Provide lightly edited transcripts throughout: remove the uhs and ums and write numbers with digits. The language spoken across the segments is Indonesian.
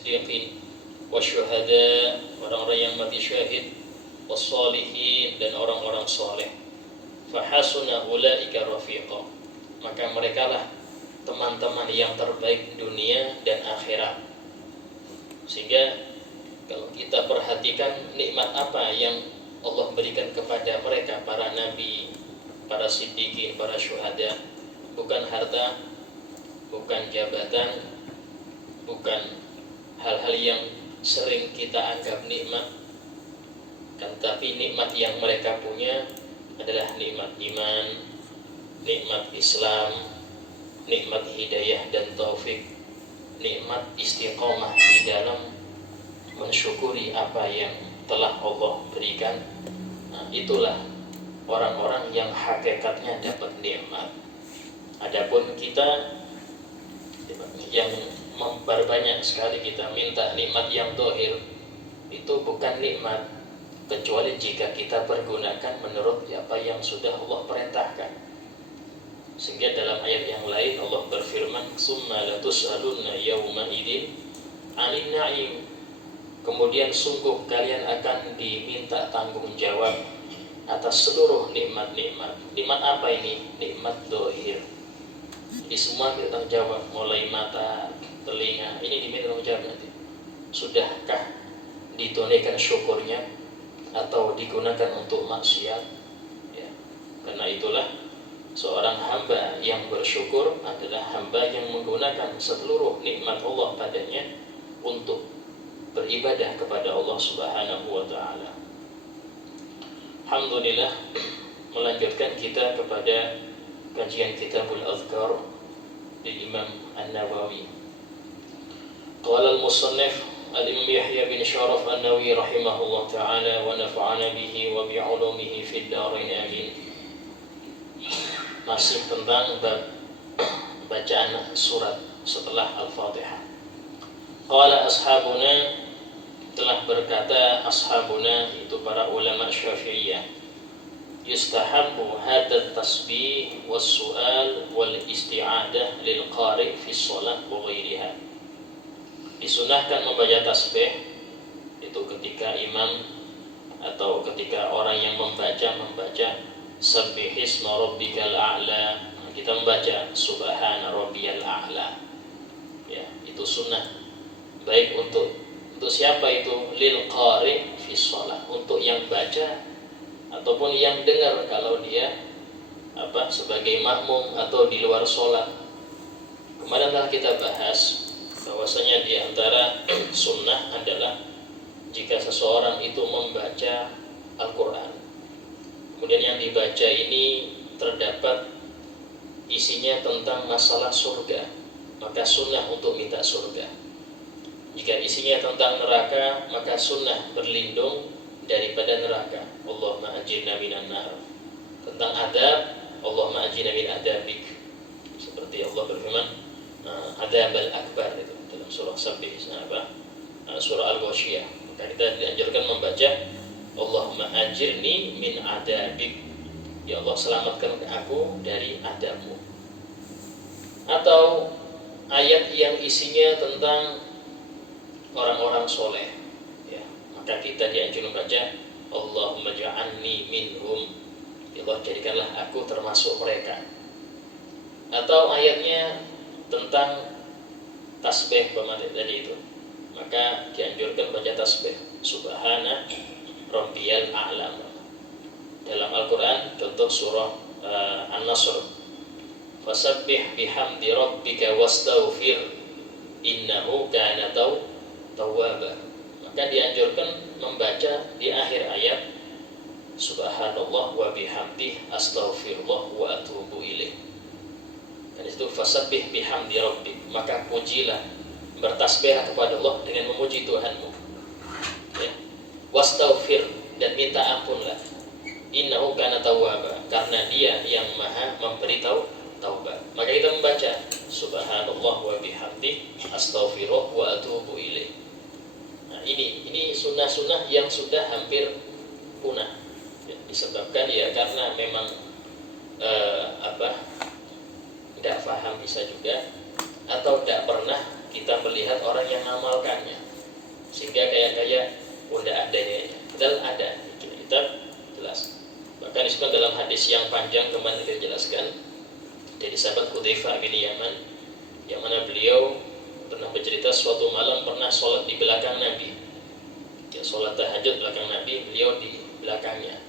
was-siddiqin wasyuhada, orang-orang yang mati syahid, was-salihin, dan orang-orang saleh. Fahasuna ulaika rafiqa, maka merekalah teman-teman yang terbaik dunia dan akhirat. Sehingga kalau kita perhatikan nikmat apa yang Allah berikan kepada mereka, para nabi, para siddiqin, para syuhada, bukan harta, bukan jabatan, bukan hal-hal yang sering kita anggap nikmat, kan, tapi nikmat yang mereka punya adalah nikmat iman, nikmat Islam, nikmat hidayah dan taufik, nikmat istiqomah di dalam mensyukuri apa yang telah Allah berikan. Nah, itulah orang-orang yang hakikatnya dapat nikmat. Adapun kita yang memperbanyak sekali kita minta nikmat yang dohir, itu bukan nikmat kecuali jika kita pergunakan menurut apa yang sudah Allah perintahkan. Sehingga dalam ayat yang lain Allah berfirman, summa latus'alunna yawma idzin 'anil na'im, kemudian sungguh kalian akan diminta tanggung jawab atas seluruh nikmat-nikmat. Nikmat apa ini? Nikmat dohir. Di semua kita tanggung jawab, mulai mata, telinga, ini diminta tanggung jawab nanti. Sudahkah ditunaikan syukurnya atau digunakan untuk maksiat? Ya. Karena itulah seorang hamba yang bersyukur adalah hamba yang menggunakan seluruh nikmat Allah padanya untuk beribadah kepada Allah Subhanahu wa ta'ala. Alhamdulillah, melanjutkan kita kepada kajian Kitabul Azkar di Imam An-Nawawi. Qala al-musannif Al-Imam Yahya bin Sharaf An-Nawawi rahimahullah ta'ala wa nafa'ana bihi wa bi'ulumihi fid dharain amin. Masih tentang bacaan surat setelah Al-Fatihah. Qala ashabuna, telah berkata ashabuna, itu para ulama Syafi'iyah, yustahabbu hadha tasbih was su'al wal isti'adah lil qari' fi shalah wa ghairiha. Disunahkan membaca tasbih itu ketika imam atau ketika orang yang membaca sabbihisma rabbikal a'la, kita membaca subhana rabbiyal a'la. Ya, itu sunnah. Baik untuk siapa itu? Lil qari' fi shalah, untuk yang baca ataupun yang dengar kalau dia sebagai makmum atau di luar sholat. Kemarin telah kita bahas bahwasanya di antara sunnah adalah jika seseorang itu membaca Al-Quran, kemudian yang dibaca ini terdapat isinya tentang masalah surga, maka sunnah untuk minta surga. Jika isinya tentang neraka, maka sunnah berlindung daripada neraka. Allahumma ajirna minan nar. Tentang adab, Allahumma ajirna min adabik. Seperti Allah berfirman, adabal akbar, itu dalam surah Sabbih, surah Al-Ghasyiyah. Maka kita dianjurkan membaca Allahumma ajirni min adabik, ya Allah selamatkan aku dari adabmu. Atau ayat yang isinya tentang orang-orang soleh, ya, maka kita dianjurkan membaca Allahumma ja'alni minhum, ya Allah jadikanlah aku termasuk mereka. Atau ayatnya tentang tasbih pematih tadi itu, maka dianjurkan baca tasbih subhana rabbiyal a'la. Dalam Al-Quran contoh surah An-Nasr, fasabbih bihamdi rabbika wastaghfir innahu kana tawwaba. Maka dianjurkan membaca di akhir ayat subhanallah wa bihamdih astaghfirullah wa atubu ilaih. Dan itu fasabbih bihamdi rabbik, maka pujilah, bertasbihlah kepada Allah dengan memuji Tuhanmu, ya. Wastaghfir, dan minta ampunlah, innahu kana tawwaba, karena dia yang maha memberi taubat. Maka kita membaca subhanallah wa bihamdih astaghfirullah wa atubu ilaih. Nah, ini sunnah-sunnah yang sudah hampir punah, ya, disebabkan ya karena memang tidak paham bisa juga, atau tidak pernah kita melihat orang yang mengamalkannya. daya, tidak ada dayanya. Padahal ada. Kita jelas. Bahkan disebut dalam hadis yang panjang kemarin kita jelaskan dari sahabat Hudzaifah bin Yaman, yang mana beliau pernah bercerita suatu malam pernah sholat di belakang Nabi. Ya, sholat tahajud belakang Nabi, beliau di belakangnya.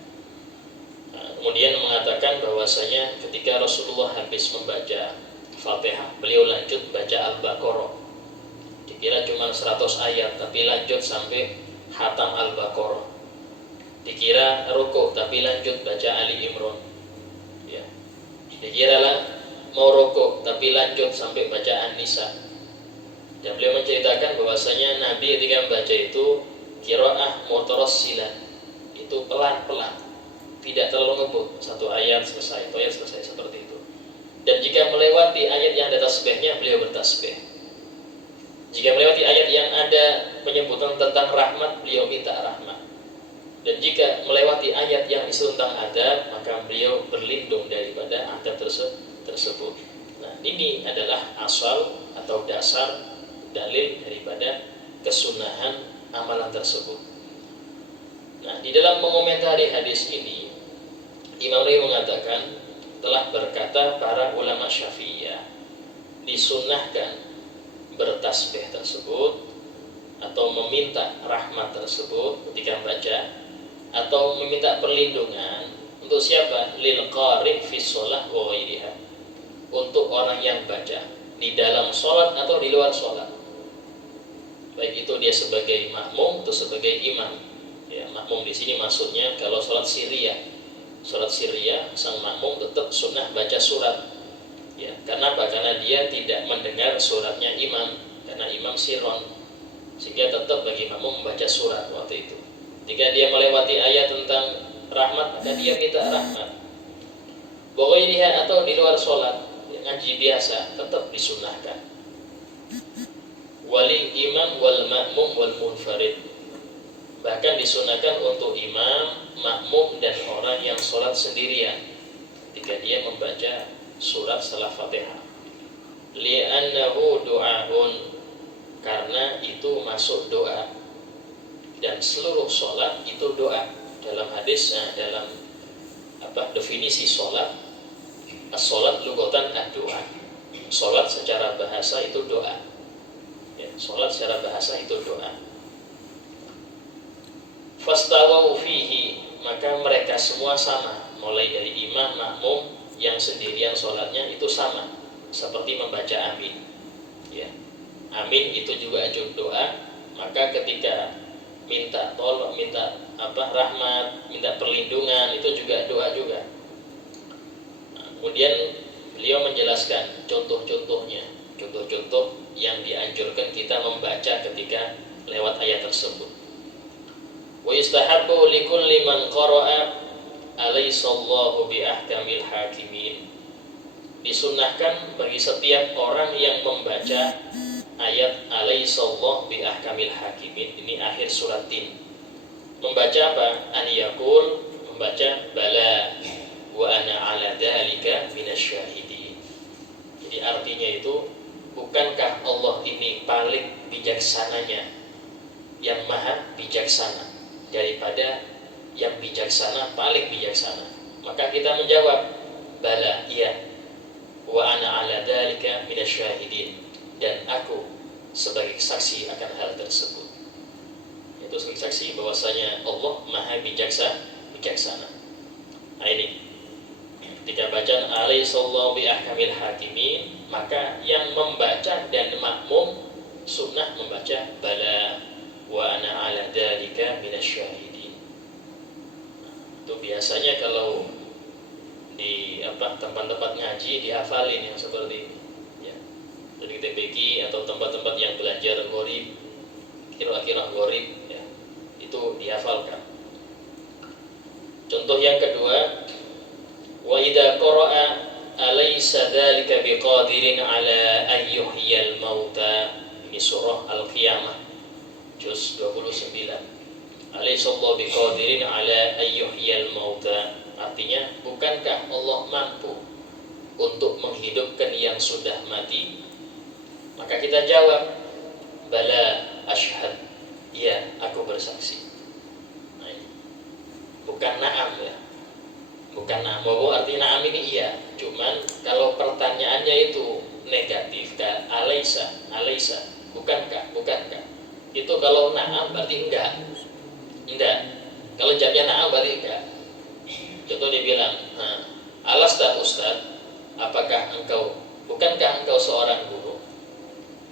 Kemudian mengatakan bahwasanya ketika Rasulullah habis membaca Fatihah, beliau lanjut baca Al-Baqarah. Dikira cuma 100 ayat, tapi lanjut sampai hatam Al-Baqarah. Dikira rukuk, tapi lanjut baca Ali Imran. Ya. Dikira lah mau rukuk, tapi lanjut sampai baca An-Nisa. Dan beliau menceritakan bahwasanya Nabi ketika membaca itu qiraah mutarassilan, itu pelan-pelan, tidak terlalu ngebut, satu ayat selesai, satu ayat selesai, seperti itu. Dan jika melewati ayat yang ada tasbihnya, beliau bertasbih. Jika melewati ayat yang ada penyebutan tentang rahmat, beliau minta rahmat. Dan jika melewati ayat yang isu tentang adab, maka beliau berlindung daripada adab tersebut. Nah, ini adalah asal atau dasar dalil daripada kesunahan amalan tersebut. Nah, di dalam mengomentari hadis ini, Imam Nawawi mengatakan telah berkata para ulama Syafi'iyah disunnahkan bertasbih tersebut atau meminta rahmat tersebut ketika membaca atau meminta perlindungan untuk siapa? Lil qari' fi shalah wa ghairiha, untuk orang yang baca di dalam sholat atau di luar sholat, baik itu dia sebagai makmum atau sebagai imam. Ya, makmum di sini maksudnya kalau sholat sirriyah. Sholat sirriyah, sang makmum tetap sunnah baca surat. Ya, karena apa? Karena dia tidak mendengar suratnya imam, karena imam sirron, sehingga tetap bagi makmum membaca surat waktu itu. Jika dia melewati ayat tentang rahmat, maka dia minta rahmat. Bagaimana atau di luar sholat, ngaji biasa, tetap disunnahkan. Walil imam wal makmum wal munfarid, bahkan disunahkan untuk imam, makmum, dan orang yang sholat sendirian ketika dia membaca surat setelah Fatihah. Li'annahu du'ahun, karena itu masuk doa, dan seluruh sholat itu doa. Dalam hadis, dalam definisi sholat, as-sholat lughatan ad-doa. Sholat secara bahasa itu doa. Ya, sholat secara bahasa itu doa. Fastawau fihi, maka mereka semua sama, mulai dari imam, makmum, yang sendirian sholatnya itu sama, seperti membaca amin. Ya, amin itu juga ajun doa. Maka ketika minta tolong, minta rahmat, minta perlindungan, itu juga doa juga. Nah, kemudian beliau menjelaskan contoh-contohnya, contoh-contoh yang dianjurkan kita membaca ketika lewat ayat tersebut. Wa yustahabbu likulli man qara'a alaysallahu bi ahkamil hakimin, disunnahkan bagi setiap orang yang membaca ayat alaysallahu bi ahkamil hakimin, ini akhir surat Tin, membaca apa? An yaqul, membaca bala wa ana ala dzalika minasyahidin. Jadi artinya itu, bukankah Allah ini paling bijaksananya, yang maha bijaksana, daripada yang bijaksana, paling bijaksana. Maka kita menjawab bala, iya, wa ana ala dzalika minasyahidin, dan aku sebagai saksi akan hal tersebut. Itu sebagai saksi bahwasanya Allah maha bijaksana. Nah, ini ketika bacaan alaysallahu bi ahkamil hakimin, maka yang membaca dan makmum sunnah membaca bala wa ana ala dzalika minasyahidin. Itu biasanya kalau di tempat-tempat ngaji dihafalin yang seperti ini, ya. Dari TPQ atau tempat-tempat yang belajar gharib, qiraah gharib, ya, itu dihafalkan. Contoh yang kedua, wa idza qara'a alaysa dzalika biqadirin ala an yuhyiyal mauta, ini surah Al-Qiyamah juz 29. Alaysallahu biqadirin ala ayyuhyal mauta, artinya bukankah Allah mampu untuk menghidupkan yang sudah mati? Maka kita jawab bala ashhad, ya, aku Itu kalau na'am berarti enggak. Enggak. Kalau jawabnya na'am berarti enggak. Contoh dia bilang, alasta ustad, apakah engkau, bukankah engkau seorang guru?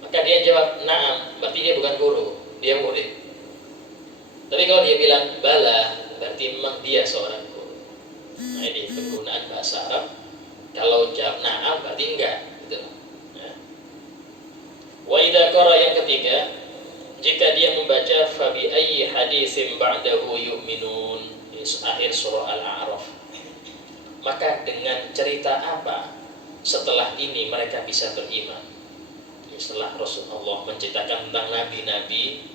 Maka dia jawab na'am, berarti dia bukan guru, dia murid. Tapi kalau dia bilang bala, berarti memang dia seorang guru. Nah ini penggunaan bahasa Arab. Kalau jawab na'am berarti enggak gitu. Nah. Wa idza qara yang ketiga, jika dia membaca fabi ayyi haditsin ba'dahu yu'minun, akhir surah Al-A'raf, maka dengan cerita apa setelah ini mereka bisa beriman? Setelah Rasulullah menceritakan tentang nabi-nabi,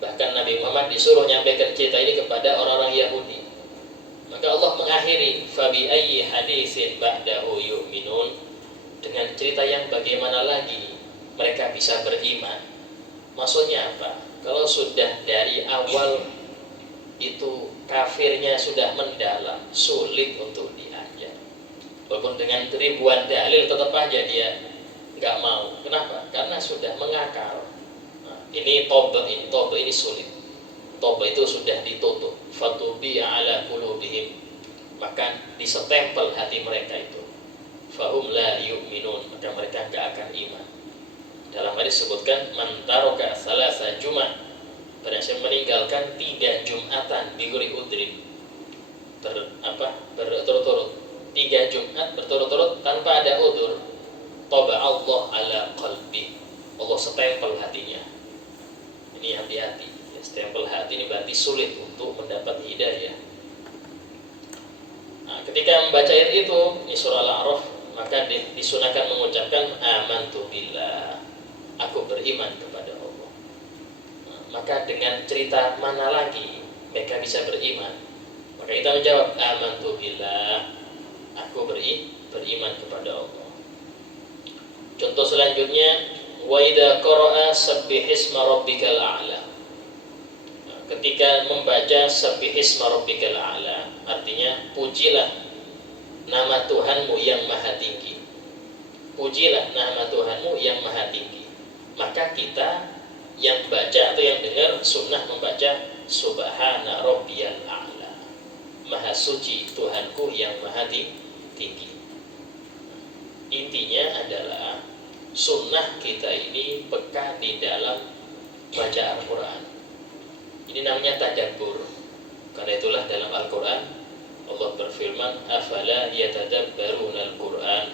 bahkan Nabi Muhammad disuruh menyampaikan cerita ini kepada orang-orang Yahudi, maka Allah mengakhiri fabi ayyi haditsin ba'dahu yu'minun, dengan cerita yang bagaimana lagi mereka bisa beriman. Maksudnya apa? Kalau sudah dari awal itu kafirnya sudah mendalam, sulit untuk diajak. Walaupun dengan ribuan dalil tetap aja dia nggak mau. Kenapa? Karena sudah mengakar. Nah, ini toba ini sulit. Toba itu sudah ditutup. Fatubi'a ala qulubihim, maka disetempel hati mereka itu. Fahum la yu'minun, maka mereka nggak akan iman. Dalam hadis disebutkan man taraka salasa jumat, pada saya meninggalkan 3 Jumatan biguri udrin, berturut-turut 3 Jumat berturut-turut tanpa ada udur, toba Allah ala qalbi, Allah setempel hatinya. Ini hati-hati ya, stempel hati ini berarti sulit untuk mendapat hidayah. Nah, ketika membaca ayat itu di surah Al-A'raf, maka disunahkan mengucapkan amantu billah, aku beriman kepada Allah. Nah, maka dengan cerita mana lagi mereka bisa beriman? Maka kita menjawab amantu billah, aku beriman kepada Allah. Contoh selanjutnya, wa idza qara'a sabbihisma rabbikal a'la. Nah, ketika membaca sabbihisma rabbikal a'la, artinya pujilah nama Tuhanmu yang maha tinggi. Pujilah nama Tuhanmu yang maha tinggi. Maka kita yang baca atau yang dengar sunnah membaca subhana rabbiyal a'la, maha suci Tuhanku yang maha tinggi. Intinya adalah sunnah kita ini peka di dalam baca Al-Quran. Ini namanya tadabbur. Karena itulah dalam Al-Quran Allah berfirman, afala yatadabbaruna al-Quran,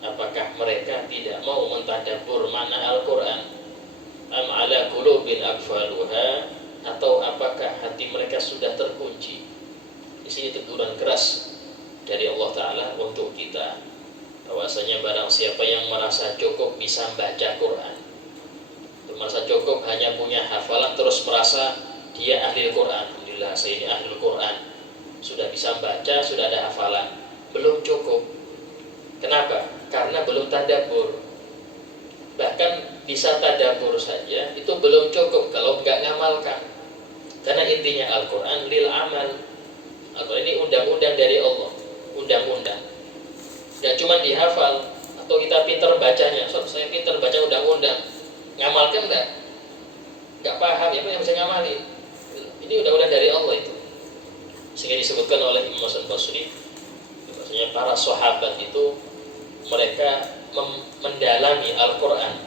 apakah mereka tidak mau mentadabbur makna Al-Quran? Am ala qulubin aqfaluha, atau apakah hati mereka sudah terkunci? Di sini teguran keras dari Allah Ta'ala untuk kita, bahwasanya barang siapa yang merasa cukup bisa membaca Quran, merasa cukup hanya punya hafalan, terus merasa dia ahli Quran, alhamdulillah saya ini ahli Quran, sudah bisa membaca, sudah ada hafalan, belum cukup. Kenapa? Karena belum tadabbur. Bahkan bisa tadabbur saja itu belum cukup kalau nggak ngamalkan. Karena intinya Al-Quran lil amal. Al-Quran ini undang-undang dari Allah, undang-undang. Gak cuma dihafal atau kita pintar bacanya. So, saya pintar baca undang-undang, ngamalkan nggak paham, ya yang bisa ngamalin. Ini undang-undang dari Allah itu. Sehingga disebutkan oleh Imam Hasan Basri, maksudnya para sahabat itu mereka mendalami Al-Quran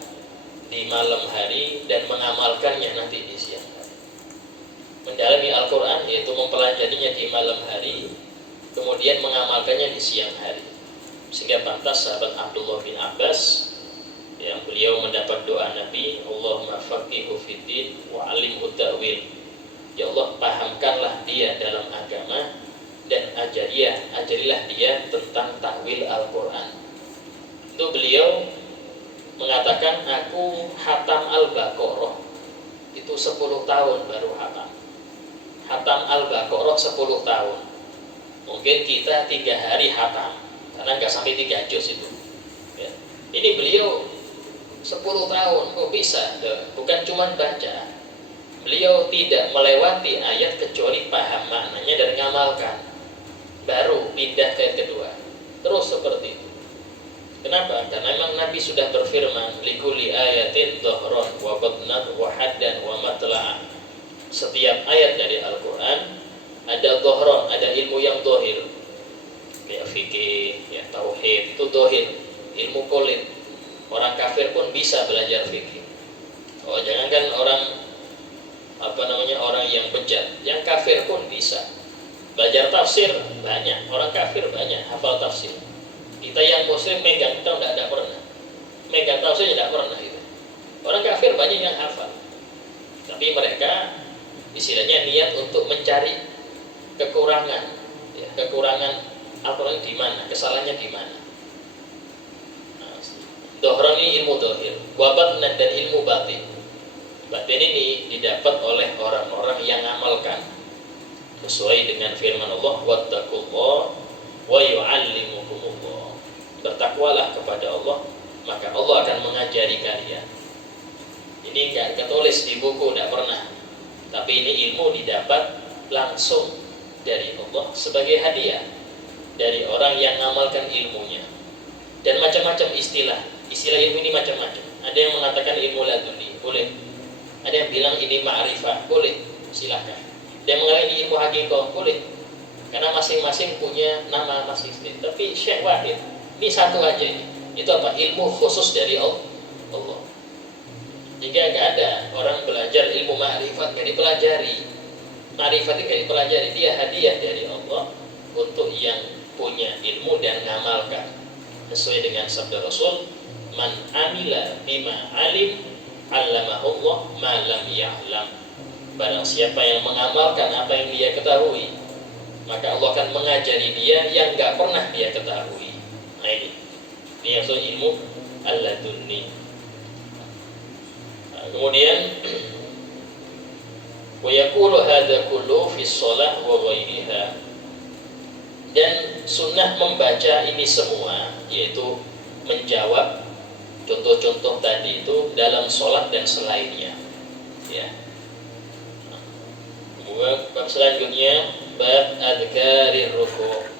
di malam hari dan mengamalkannya nanti di siang hari. Mendalami Al-Quran yaitu mempelajarinya di malam hari, kemudian mengamalkannya di siang hari. Sehingga pantas sahabat Abdullah bin Abbas yang beliau mendapat doa Nabi, Allahumma faqihu fiddin wa alimhu ta'wil, ya Allah pahamkanlah dia dalam agama dan ajarilah dia tentang takwil Al-Quran. Itu beliau mengatakan, aku hatam Al-Baqarah itu 10 tahun baru hatam. Hatam Al-Baqarah 10 tahun. Mungkin kita 3 hari hatam, karena nggak sampai 3 juz itu ya. Ini beliau 10 tahun, kok bisa? Bukan cuma baca, beliau tidak melewati ayat kecuali paham maknanya dan ngamalkan, baru pindah ke ayat kedua, terus seperti itu. Kenapa? Karena memang Nabi sudah berfirman, likulli ayatin dhahran wa batnan wa haddan wa matla'a. Setiap ayat dari Al-Qur'an ada dhahran, ada ilmu yang dhahir. Kayak fikih, ya tauhid, itu dhahir, ilmu kulit. Orang kafir pun bisa belajar fikih. Oh, jangankan orang orang yang bejat, yang kafir pun bisa. Belajar tafsir banyak, orang kafir banyak hafal tafsir. Kita yang muslim megang kita tidak ada pernah. Megang tafsir tidak pernah itu. Orang kafir banyak yang hafal. Tapi mereka istilahnya niat untuk mencari kekurangan, ya, kekurangan Al-Qur'an di mana, kesalahannya di mana. Dohron ini ilmu dohir, wabat dan ilmu batin. Batin ini didapat oleh orang-orang yang ngamalkan sesuai dengan firman Allah, wattaqullah wa yu'allimukumullah. Bertakwalah kepada Allah, maka Allah akan mengajari kalian. Ini enggak ketulis di buku, tidak pernah. Tapi ini ilmu didapat langsung dari Allah sebagai hadiah dari orang yang ngamalkan ilmunya. Dan macam-macam istilah ilmu ini macam-macam. Ada yang mengatakan ilmu laduni, boleh. Ada yang bilang ini ma'rifah, boleh. Silahkan. Ada yang mengatakan ini ilmu hakikah, boleh. Karena masing-masing punya nama masing-masing. Tapi syekh wahid, ini satu aja ini. Itu apa? Ilmu khusus dari Allah. Jika nggak ada orang belajar ilmu ma'rifat, nggak dipelajari. Ma'rifat itu nggak dipelajari, dia hadiah dari Allah untuk yang punya ilmu dan ngamalkan. Sesuai dengan sabda Rasul, man amila bima alim, allamahullah ma lam ya'lam. Barang siapa yang mengamalkan apa yang dia ketahui, maka Allah akan mengajari dia yang nggak pernah dia ketahui. Nah ini yang soal ilmu al-ladunni. Kemudian wa yaqulu hadza kullu fi shalah wa ghairiha. Dan sunnah membaca ini semua, yaitu menjawab contoh-contoh tadi itu dalam sholat dan selainnya. Ya. Kemudian bab selanjutnya bab adhkarir ruku'.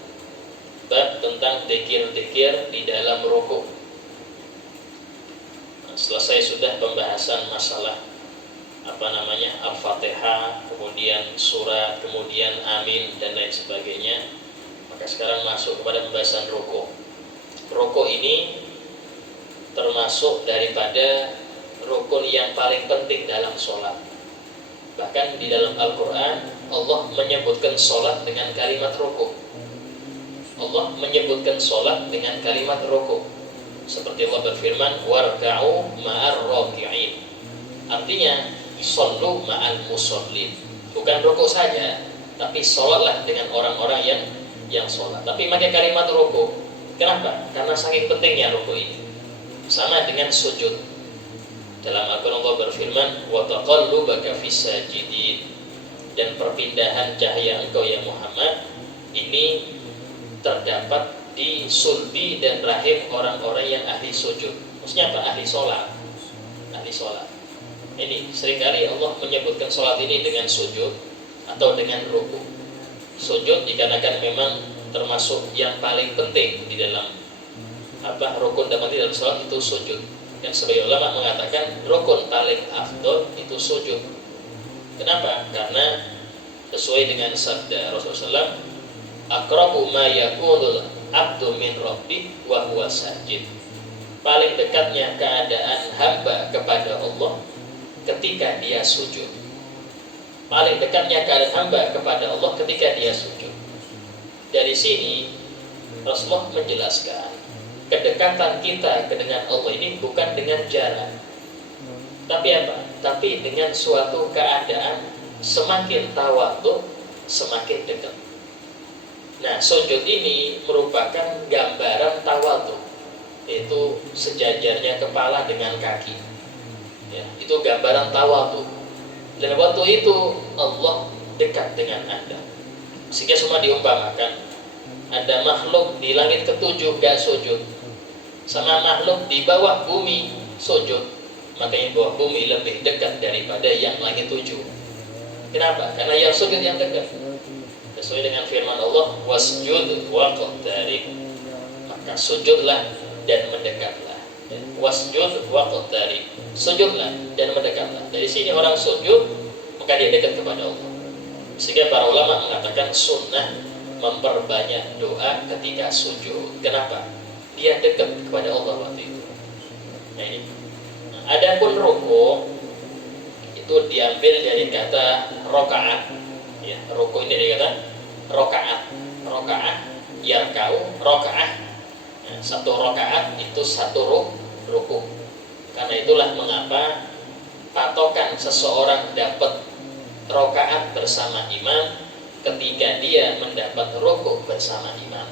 Bab tentang dzikir-dzikir di dalam ruku'. Selesai sudah pembahasan masalah Al-Fatihah, kemudian surat, kemudian amin dan lain sebagainya. Maka sekarang masuk kepada pembahasan ruku'. Ruku' ini termasuk daripada rukun yang paling penting dalam sholat. Bahkan di dalam Al-Quran Allah menyebutkan sholat dengan kalimat ruku'. Allah menyebutkan sholat dengan kalimat ruku'. Seperti Allah berfirman, warka'u ma'ar raki'in. Artinya shollu ma'al musallin. Bukan ruku' saja, tapi sholatlah dengan orang-orang yang sholat. Tapi pakai kalimat ruku'. Kenapa? Karena saking pentingnya ruku' ini. Sama dengan sujud. Dalam Al-Quran Allah berfirman, wa taqallubaka fis sajidin. Dan perpindahan cahaya engkau ya Muhammad ini terdapat di sulbi dan rahim orang-orang yang ahli sujud. Maksudnya apa? Ahli sholat. Ahli sholat. Ini seringkali Allah menyebutkan sholat ini dengan sujud atau dengan ruku'. Sujud dikarenakan memang termasuk yang paling penting di dalam rukun dalam sholat itu sujud. Dan sebagian ulama mengatakan rukun paling afdol itu sujud. Kenapa? Karena sesuai dengan sabda Rasulullah SAW, aqrabu ma yakunul abdu min rabbih wa huwa sajid. Paling dekatnya keadaan hamba kepada Allah ketika dia sujud. Paling dekatnya keadaan hamba kepada Allah ketika dia sujud. Dari sini Rasulullah menjelaskan kedekatan kita dengan Allah ini bukan dengan jarak. Tapi apa? Tapi dengan suatu keadaan semakin tawadhu, semakin dekat. Nah, sujud ini merupakan gambaran tawadhu, yaitu sejajarnya kepala dengan kaki. Ya, itu gambaran tawadhu. Dan waktu itu Allah dekat dengan Anda. Sehingga semua diumpamakan, ada makhluk di langit ketujuh gak sujud, sama makhluk di bawah bumi sujud. Makanya bawah bumi lebih dekat daripada yang langit tujuh. Kenapa? Karena yang sujud yang dekat. Sesuai dengan firman Allah, wasjud waqtarib. Maka sujudlah dan mendekatlah. Wasjud waqtarib, sujudlah dan mendekatlah. Dari sini orang sujud maka dia dekat kepada Allah. Sehingga para ulama mengatakan sunnah memperbanyak doa ketika sujud. Kenapa? Dia dekat kepada Allah waktu itu. Nah ini. Adapun ruku itu diambil dari kata rokaat. Ya, ruku ini dari kata rokaat. Rokaat, yarkau, rokaat. Nah, satu rokaat itu satu ruku. Karena itulah mengapa patokan seseorang dapat rokaat bersama imam ketika dia mendapat ruku bersama imam.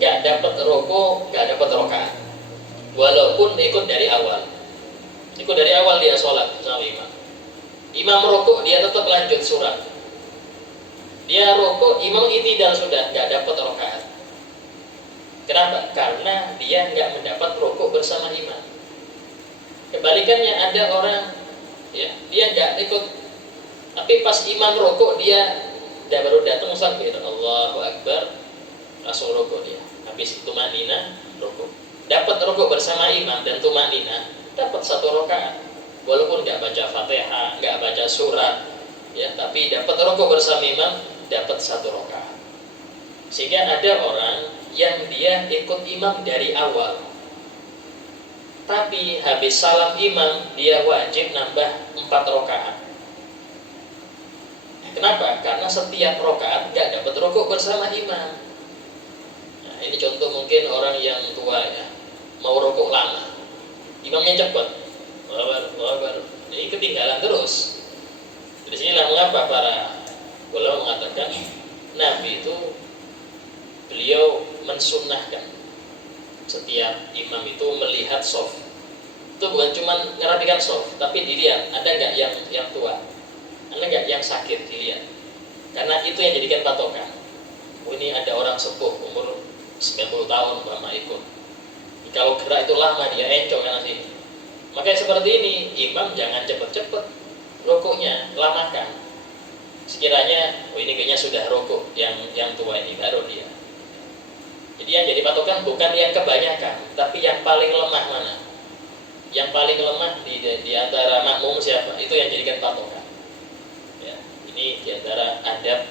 Nggak dapat ruku, nggak dapat rokaat. Walaupun ikut dari awal. Ikut dari awal dia sholat bersama imam. Imam ruku, dia tetap lanjut surat. Dia ruku, imam itidal sudah, nggak dapat rokaat. Kenapa? Karena dia nggak mendapat ruku bersama imam. Kebalikannya ada orang, ya, dia nggak ikut, tapi pas imam ruku dia baru datang sampai Allahu Akbar, langsung ruku dia. Habis itu tumanina, ruku. Dapat ruku bersama imam dan tumanina, dapat satu rakaat. Walaupun nggak baca Fatihah, nggak baca surat, ya, tapi dapat ruku bersama imam, dapat satu rakaat. Sehingga ada orang yang dia ikut imam dari awal, tapi habis salam imam dia wajib nambah 4 rakaat. Kenapa? Karena setiap rakaat nggak dapat rukuk bersama imam. Nah, ini contoh mungkin orang yang tua ya, mau rukuk lama, imamnya cepat, ini ketinggalan terus. Dari sinilah mengapa para ulama mengatakan Nabi itu beliau mensunnahkan setiap imam itu melihat shaf. Itu bukan cuma ngerapikan shaf, tapi dilihat ada nggak yang tua, ada nggak yang sakit, dilihat. Karena itu yang jadikan patokan. Oh, ini ada orang sepuh umur 90 tahun Bapak ikut. Kalau gerak itu lama dia encok kan sini. Makanya seperti ini, imam jangan cepet-cepet rukuknya, lamakan. Sekiranya oh ini kayaknya sudah rukuk yang tua ini, baru dia. Jadi yang jadi patokan bukan yang kebanyakan, tapi yang paling lemah mana. Yang paling lemah di antara makmum siapa? Itu yang jadikan patokan. Ya, ini di antara adab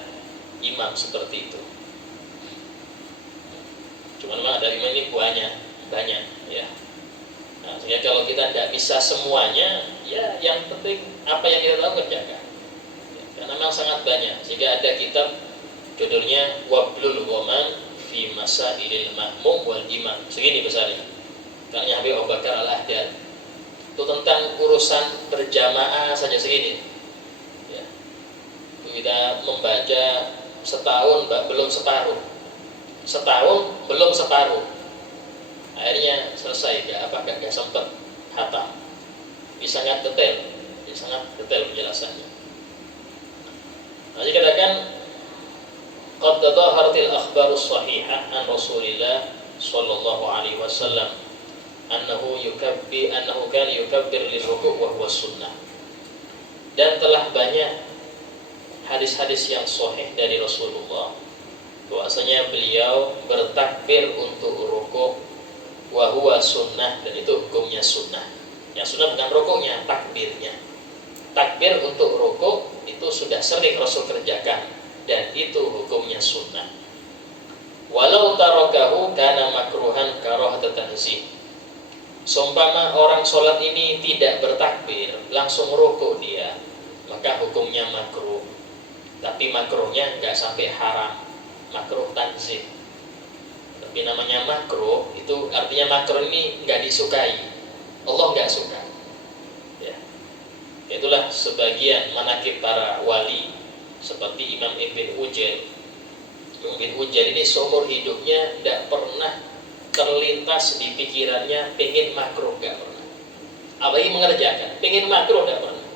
imam seperti itu. Cuman memang adab imam ini banyak ya. Nah, sehingga kalau kita tidak bisa semuanya, ya yang penting apa yang kita tahu kerjakan. Ya, karena memang sangat banyak. Sehingga ada kitab judulnya Wablul Ghaman fi Masailil Mahmum wal Imam. Segini besarnya. Karena Habib Abu Bakar Al-Ahdad. Itu tentang urusan berjamaah saja segini. Ya. Kita membaca setahun belum separuh. Setahun belum separuh. Akhirnya selesai, gak sempat hatam. Sangat detail penjelasannya. Nah, dikatakan qad tadahharatil akhbarus shahihah an Rasulillah sallallahu alaihi wasallam annahu kana yukabbir liruku' wa huwa sunnah. Dan telah banyak hadis-hadis yang sahih dari Rasulullah bahwasanya beliau bertakbir untuk ruku' wa huwa sunnah, dan itu hukumnya sunnah. Yang sunnah bukan rukuknya, takbirnya. Takbir untuk rukuk itu sudah sering Rasul kerjakan, dan itu hukumnya sunnah. Walau tarakahu kana makruhan karahat tanzih. Seumpama orang sholat ini tidak bertakbir, langsung rukuk dia, maka hukumnya makruh. Tapi makruhnya nggak sampai haram, makruh tanzih. Tapi namanya makruh, itu artinya makruh ini nggak disukai, Allah nggak suka. Ya. Itulah sebagian manaqib para wali seperti Imam Ibn Ujair. Imam Ibn Ujair ini seumur hidupnya tidak pernah terlintas di pikirannya pengen makruh, nggak pernah. Apalagi mengerjakan, pengen makruh nggak pernah.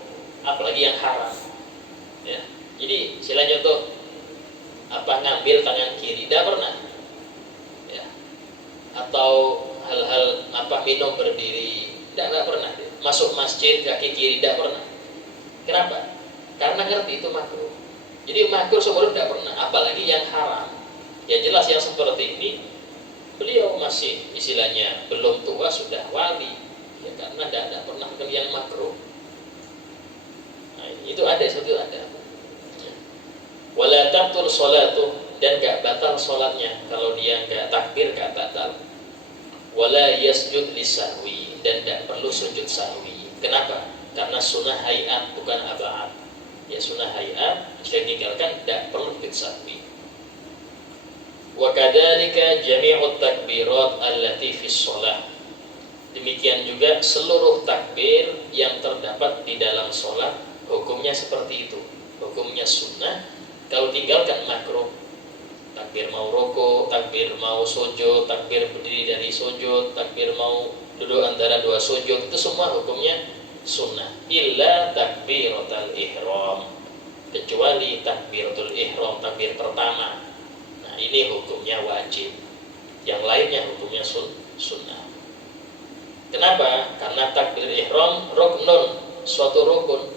Apalagi yang haram. Ya. Jadi sila contoh ngambil tangan kiri, tidak pernah. Atau hal-hal minum berdiri, tidak pernah. Masuk masjid kaki kiri, tidak pernah. Kenapa? Karena ngerti itu makruh. Jadi makruh seumur tidak pernah, apalagi yang haram. Ya jelas yang seperti ini Beliau masih istilahnya belum tua sudah wali, ya, karena tidak pernah yang makruh. Nah, itu ada, itu ada. Wala tabtul sholatu, dan gak batal sholatnya kalau dia gak takbir, gak batal. Wala yasjud lisahwi, dan gak perlu sujud sahwi. Kenapa? Karena sunnah hayat bukan abad. Ya, sunnah hayat jika ditinggalkan gak perlu sujud sahwi. Wa kadzalika jami'ut takbirat allati fi shalah. Demikian juga seluruh takbir yang terdapat di dalam sholat hukumnya seperti itu. Hukumnya sunnah, kalau tinggalkan makruh. Takbir mau rukuk, takbir mau sujud, takbir berdiri dari sujud, takbir mau duduk antara dua sujud, itu semua hukumnya sunnah. Illa takbiratul ihram, kecuali takbiratul ihram, takbir pertama. Nah, ini hukumnya wajib. Yang lainnya hukumnya sunnah. Kenapa? Karena takbir ihram ruknun, suatu rukun.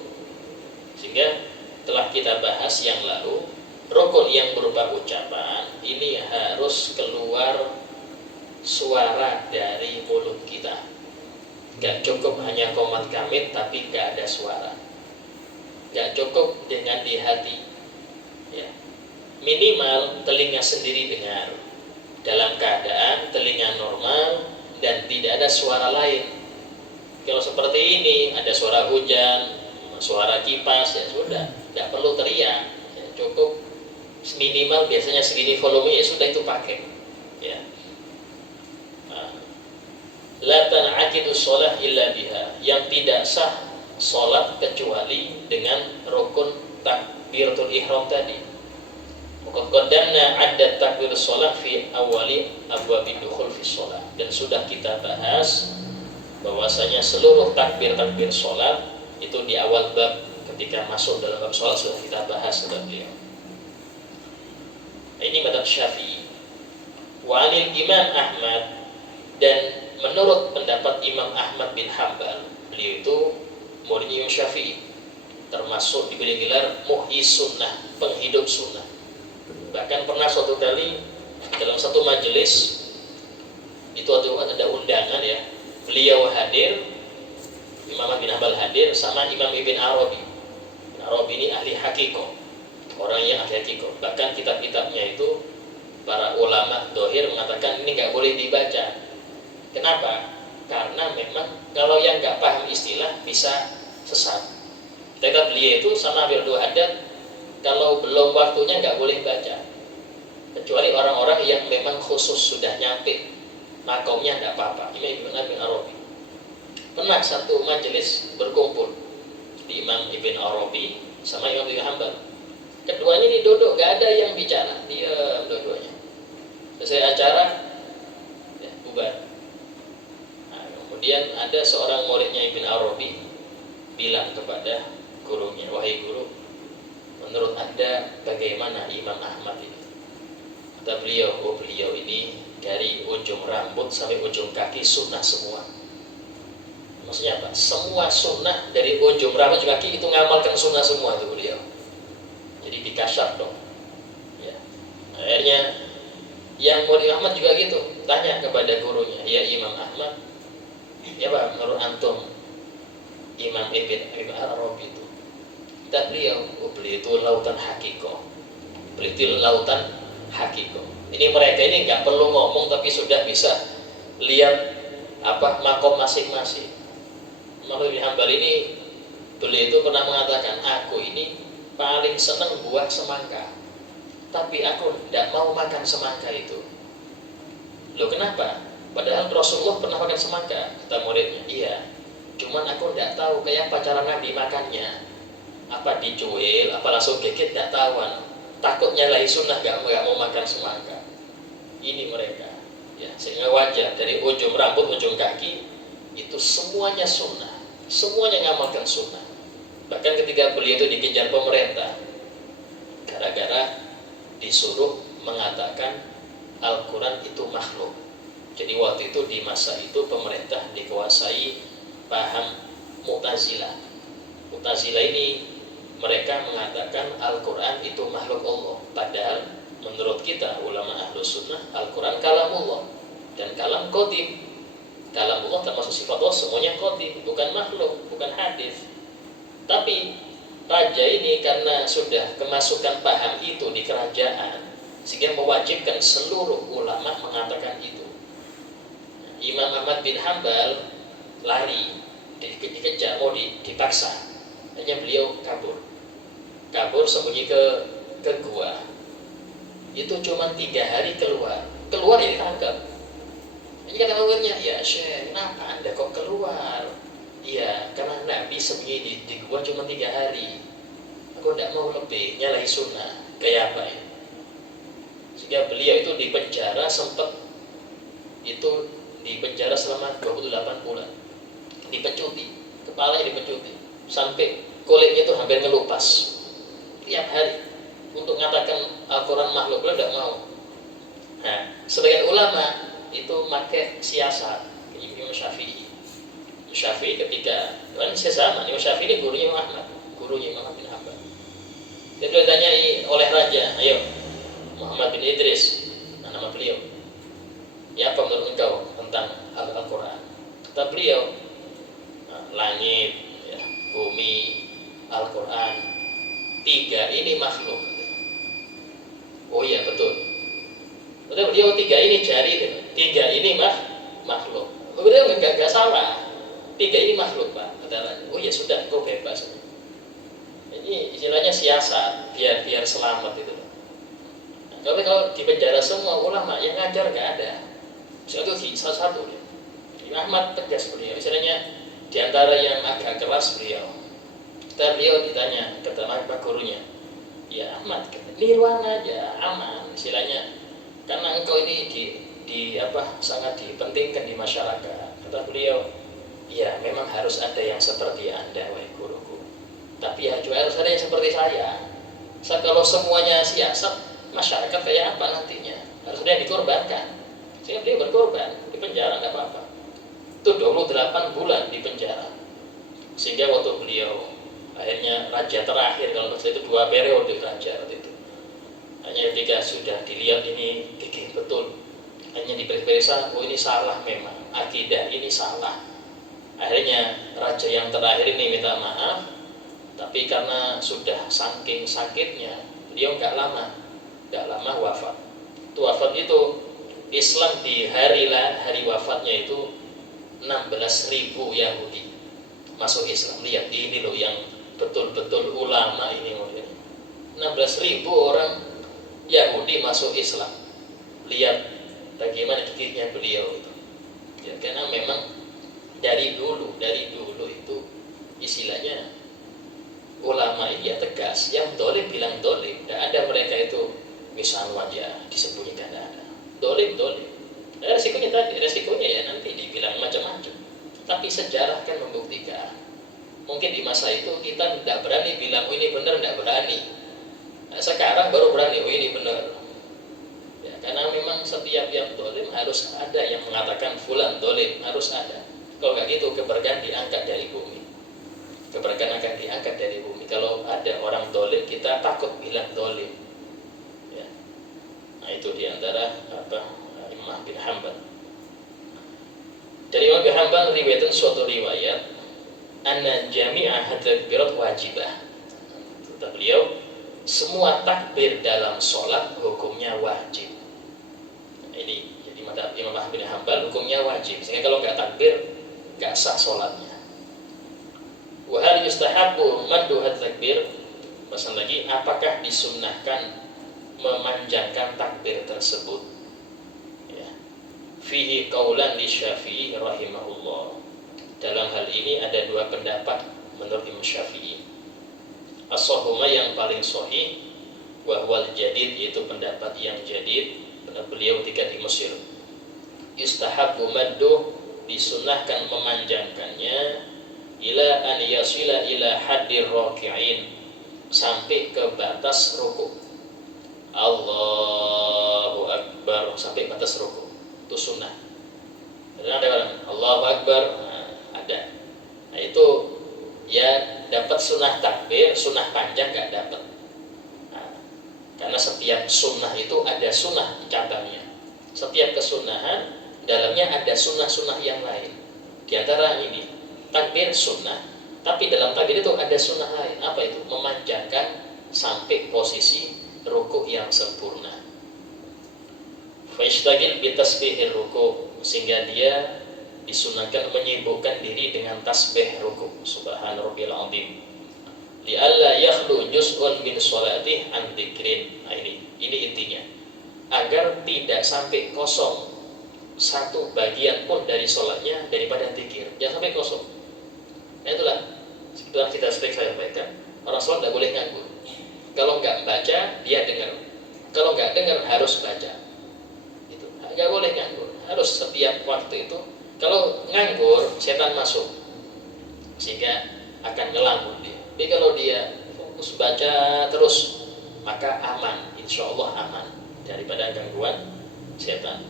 Sehingga telah kita bahas yang lalu, rukun yang berupa ucapan ini harus keluar suara dari mulut kita. Gak cukup hanya qomat kamit tapi gak ada suara. Gak cukup dengan di hati, ya. Minimal telinga sendiri dengar dalam keadaan telinga normal dan tidak ada suara lain. Kalau seperti ini ada suara hujan, suara kipas, ya sudah, tidak perlu teriak, ya, cukup minimal biasanya segini volumenya sudah itu pakai, ya. La tan'aqidu shalah illa biha, yang tidak sah salat kecuali dengan rukun takbiratul ihram tadi. Qad qaddamna 'adda takbir shalah fi awali abwabid dukhul fi shalah, dan sudah kita bahas bahwasanya seluruh takbir-takbir salat itu di awal bab ketika masuk dalam bab salat sudah kita bahas oleh beliau. Ini mazhab Syafi'i. Wa 'anil Imam Ahmad, dan menurut pendapat Imam Ahmad bin Hanbal, beliau itu muridnya Imam Syafi'i, termasuk diberi gelar muhyi sunnah, penghidup sunnah. Bahkan pernah suatu kali dalam satu majelis itu ada undangan, ya, beliau hadir, Imam Ahmad bin Hanbal hadir sama Imam Ibn Arabi. Ibn Arabi ini ahli hakikoh, orang yang ahli hakikoh. Bahkan kitab-kitabnya itu para ulama dohir mengatakan ini nggak boleh dibaca. Kenapa? Karena memang kalau yang nggak paham istilah bisa sesat. Kita beliau itu sama Abdul Haddad, kalau belum waktunya nggak boleh baca, kecuali orang-orang yang memang khusus sudah nyampe makomnya nggak apa-apa. Imam Ibn Arabi pernah satu majelis berkumpul di Imam Ibn Arabi sama Imam Ibn Hanbal. Keduanya ini duduk, nggak ada yang bicara, diam dua-duanya. Selesai acara, ya, bubar. Nah, kemudian ada seorang muridnya Ibn Arabi bilang kepada gurunya, wahai guru, menurut Anda bagaimana Imam Ahmad ini? Kata beliau, oh beliau ini dari ujung rambut sampai ujung kaki sunnah semua. Maksudnya apa? Semua sunnah dari ujung rambut ujung kaki itu ngamalkan sunnah semua itu beliau. Jadi dikasyaf dong, ya. Akhirnya yang murid Ahmad juga gitu, tanya kepada gurunya, ya Imam Ahmad, ya Pak, menurut antum Imam Ibn Arabi itu? Dan beliau itu lautan hakikoh. Beliau itu lautan hakikoh. Ini mereka ini nggak perlu ngomong tapi sudah bisa lihat apa makom masing-masing. Imam Ibn Hanbal ini, beliau itu pernah mengatakan, aku ini paling senang buah semangka, tapi aku tidak mau makan semangka itu. Loh kenapa? Padahal Rasulullah pernah makan semangka. Kata muridnya, iya, cuman aku tidak tahu kayak apa cara Nabi makannya. Apa dicuil, apa langsung gigit, gak tahuan. Takutnya lahi sunnah gak mau makan semangka. Ini mereka, ya, sehingga wajar dari ujung rambut, ujung kaki itu semuanya sunnah, semuanya ngamalkan sunnah. Bahkan ketika beliau itu dikejar pemerintah gara-gara disuruh mengatakan Al-Quran itu makhluk. Jadi waktu itu di masa itu pemerintah dikuasai paham Mu'tazilah. Mu'tazilah ini mereka mengatakan Al-Quran itu makhluk Allah. Padahal menurut kita ulama ahlu sunnah Al-Quran kalamullah. Dan kalam qadim. Kalamullah termasuk sifat Allah, semuanya qadim, bukan makhluk, bukan hadis. Tapi raja ini karena sudah kemasukan paham itu di kerajaan, sehingga mewajibkan seluruh ulama mengatakan itu. Imam Ahmad bin Hambal lari, dikejar, mau dipaksa. Hanya beliau kabur sembunyi ke gua. Itu cuma 3 hari keluar ya ditangkap. Ini kata ulirnya, ya Syekh, kenapa anda kok keluar? Iya, karena Nabi sembunyi di gua cuma 3 hari. Aku tidak mau lebih, nyalahi sunnah. Kayak apa ya? Sehingga beliau itu di penjara selama 28 bulan. Dipecuti, kepalanya dipecuti, sampai kulitnya itu hampir ngelupas. Tiap hari untuk mengatakan Al-Quran makhluk, beliau tidak mau. Nah, sebagian ulama itu pakai siasat. Imam Syafi'i ketika kan sesama, Imam Syafi'i ini gurunya Imam Ahmad bin Hanbal. Dia ditanyai oleh raja, ayo Muhammad bin Idris, nama beliau, ya apa menurut engkau tentang Al-Quran? Kata beliau, langit, ya, bumi, Al-Quran, 3 ini makhluk. Oh iya betul. Betul, beliau 3 ini jari, 3 ini makhluk. Beliau enggak salah. 3 ini makhluk, Pak. Kata, oh ya sudah, kau bebas. Ini istilahnya siasat, biar selamat itu. Nah, kalau di penjara semua ulama yang ngajar nggak ada. Itu salah satu. Imam Ahmad tegas beliau. Istilahnya di antara yang agak keras beliau. Beliau ditanya, kata Pak gurunya, ya Ahmad, niruan aja, aman. Istilahnya, karena engkau ini sangat dipentingkan di masyarakat. Kata beliau, ya memang harus ada yang seperti Anda, wahai guruku. Tapi ya juga harus ada yang seperti saya. Kalau semuanya siasat, masyarakat kayak apa nantinya? Harus ada yang dikorbankan. Sehingga beliau berkorban di penjara, nggak apa-apa. Itu 28 bulan di penjara. Sehingga waktu beliau akhirnya raja terakhir, kalau maksud itu 2 periode raja waktu itu. Hanya ketika sudah dilihat ini gigih betul, hanya diperiksa, oh ini salah memang, akidah ini salah. Akhirnya raja yang terakhir ini minta maaf, tapi karena sudah saking sakitnya, beliau nggak lama wafat. Itu wafat itu Islam di hari wafatnya itu 16.000 Yahudi masuk Islam. Lihat ini loh yang betul-betul ulama ini, 16.000 orang Yahudi masuk Islam. Lihat bagaimana gigihnya beliau itu. Ya, karena memang dari dulu itu istilahnya ulama ini ya tegas. Yang dolim bilang dolim. Tidak ada mereka itu misalnya ya disembunyikan, tidak ada. Dolim. Nah, resikonya ya nanti dibilang macam-macam. Tapi sejarah kan membuktikan. Mungkin di masa itu kita tidak berani bilang oh ini benar, tidak berani. Nah, sekarang baru berani, oh ini benar. Ya, karena memang setiap yang dolim harus ada yang mengatakan fulan dolim, harus ada. Kalau nggak gitu keberkahan diangkat dari bumi. Keberkahan akan diangkat dari bumi. Kalau ada orang dolim, kita takut bilang dolim. Ya. Nah itu diantara Imam bin Hanbal. Dari Imam bin Hanbal riwayatkan suatu riwayat, anna jami'a takbirat wajibah. Kata beliau, semua takbir dalam sholat hukumnya wajib. Nah, ini jadi madzhab Imam Ahmad bin Hanbal, hukumnya wajib. Sehingga kalau nggak takbir, nggak sah sholatnya. Wa hal yustahabbu maddu takbir. Pesan lagi, apakah disunnahkan memanjangkan takbir tersebut? Ya. Fihi qaulan li Syafi'i rahimahullah. Dalam hal ini ada 2 pendapat menurut Imam Syafi'i. As-sahuma yang paling sahih, wa huwal jadid, yaitu pendapat yang jadid, pendapat beliau ketika di Mesir. Yustahabbu maddu, disunnahkan memanjangkannya, ila an yasila ila haddir raki'in, sampai ke batas ruku. Allahu Akbar, sampai batas ruku. Itu sunnah. Dan ada orang Allahu Akbar, ada. Nah itu ya dapat sunnah takbir, sunnah panjang nggak dapat. Nah, karena setiap sunnah itu ada sunnah cabangnya. Setiap kesunahan dalamnya ada sunnah-sunnah yang lain. Di antara ini takbir sunnah, tapi dalam takbir itu ada sunnah lain. Apa itu? Memanjangkan sampai posisi rukuk yang sempurna. Faishtagil bitasbihir rukuk, sehingga dia disunahkan menyibukkan diri dengan tasbih rukuk. Subhana rabbil azim. Li'alla yakhlu juz'un min sholatih an dzikrin. Nah, ini intinya. Agar tidak sampai kosong satu bagian pun dari sholatnya daripada zikir. Jangan sampai kosong. Nah, itulah kita sering sampaikan. Orang sholat tidak boleh nganggur. Kalau nggak baca, dia dengar. Kalau nggak dengar, harus baca. Itu nggak boleh nganggur. Harus setiap waktu itu. Kalau nganggur, setan masuk, sehingga akan ngelamun dia. Jadi kalau dia fokus baca terus, maka aman, insya Allah aman daripada gangguan setan.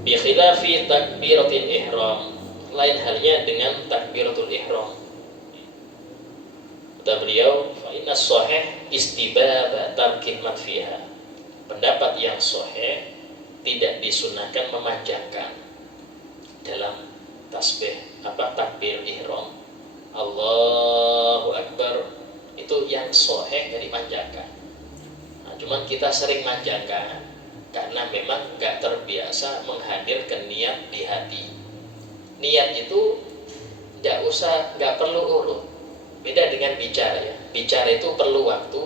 Bi khilafi takbiratul ihram, lain halnya dengan takbiratul ihram. Kata beliau, fa inna shahih istibaba tarkih madfiha. Pendapat yang sahih tidak disunahkan memanjangkan dalam tasbih takbir ihram. Allahu Akbar itu yang sahih dari manjangkan. Nah, cuman kita sering manjangkan karena memang nggak terbiasa menghadirkan niat di hati. Niat itu nggak perlu urut. Beda dengan bicara ya. Bicara itu perlu waktu,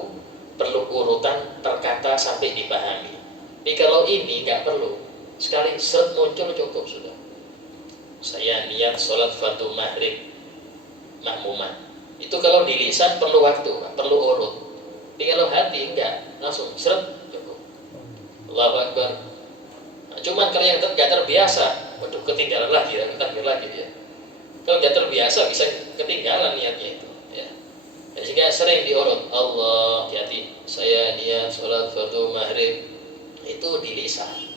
perlu urutan terkata sampai dipahami. Tapi kalau ini nggak perlu, sekali seret muncul cukup sudah. Saya niat sholat fardu maghrib makmuman. Itu kalau di lisan perlu waktu, perlu urut. Tapi kalau hati enggak, langsung seret cukup. Allahu Akbar. Nah, cuman kalau yang nggak terbiasa, waduh ketinggalan lagi, takbir lagi dia. Kalau nggak terbiasa bisa ketinggalan niatnya itu. Ya. Dan sehingga sering diurut. Allah, hati-hati. Saya niat sholat fardu maghrib, itu di lisan.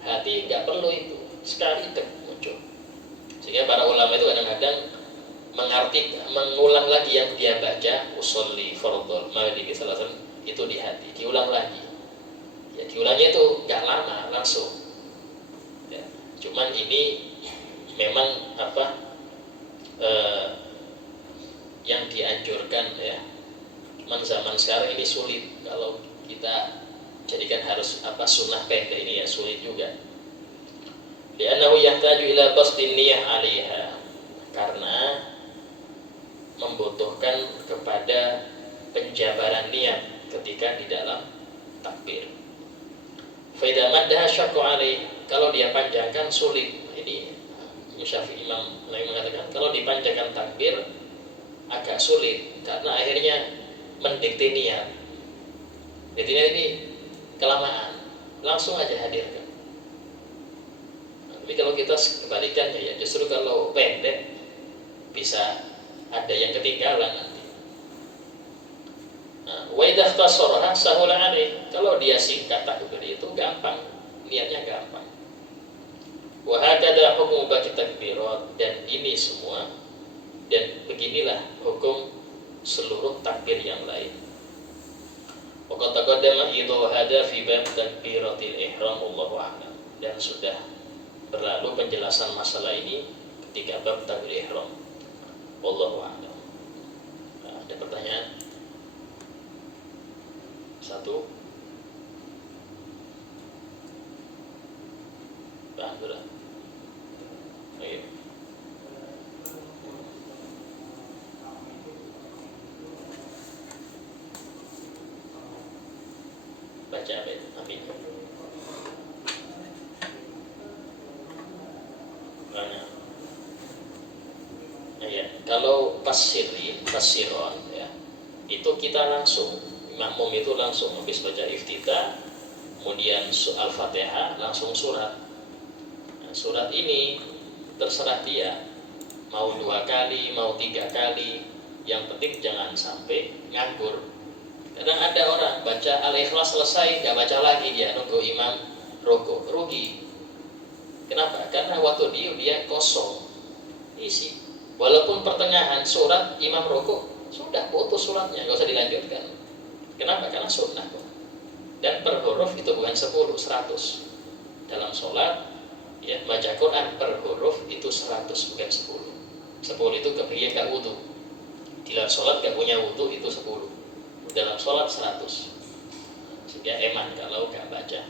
Hati nggak perlu itu. Sekali muncul. Sehingga para ulama itu kadang-kadang mengulang lagi yang dia baca, usolli fardhul maghrib salasan, itu di hati, diulang lagi. Ya, diulangnya itu nggak lama, langsung. Ya, cuman ini memang yang dianjurkan ya. Cuman zaman sekarang ini sulit kalau kita jadikan harus sunnah pendek ini ya, sulit juga. Li'annahu yahtaju ila basdin niyah 'alaiha, karena membutuhkan kepada penjabaran niat ketika di dalam takbir. Fa idza maddaha syaqqa 'alaihi, kalau dia panjangkan sulit. Ini Syafi'i Imam Nawawi mengatakan kalau dipanjangkan takbir agak sulit karena akhirnya mendikte niat. Jadi ini kelamaan, langsung aja hadirkan. Tapi kalau kita kebalikannya ya, justru kalau pendek bisa ada yang ketinggalan nanti. Wa idza ikhtasaraha sahula 'alaihi, kalau dia singkat takbir itu gampang, niatnya gampang. Wa hakadha hukmu baqi takbirat, dan ini semua dan beginilah hukum seluruh takbir yang lain. Wa qad taqaddama idza hada fi bab takbiratil ihram wallahu a'lam, dan sudah berlalu penjelasan masalah ini ketika bab takbir ihram. Wallahu a'lam. Ada pertanyaan? Satu. Paham sudah? Ayo. Baca apa itu? Amin. Mana? Ya, kalau pasiron ya, itu kita langsung, makmum itu langsung habis baca iftitah, kemudian Al-Fatihah, langsung surat. Nah, surat ini terserah dia, mau 2 kali, mau 3 kali, yang penting jangan sampai nganggur. Kadang ada orang baca Al-Ikhlas selesai, nggak baca lagi, dia nunggu imam rukuk, rugi. Kenapa? Karena waktu dia kosong isi. Walaupun pertengahan surat imam rukuk sudah putus suratnya, nggak usah dilanjutkan. Kenapa? Karena sunnah kok. Dan per huruf itu bukan 10, 100. Dalam sholat Ya, baca Quran per huruf itu 100 bukan 10. 10 itu kepiye gak wudu. Di dalam sholat gak punya wudu itu 10. Dalam sholat 100. Sehingga eman kalau gak baca.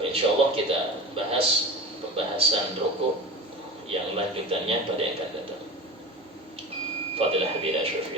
Insya Allah kita bahas pembahasan rukuk yang lanjutannya pada yang akan datang. Fadilah Habib Ashraf.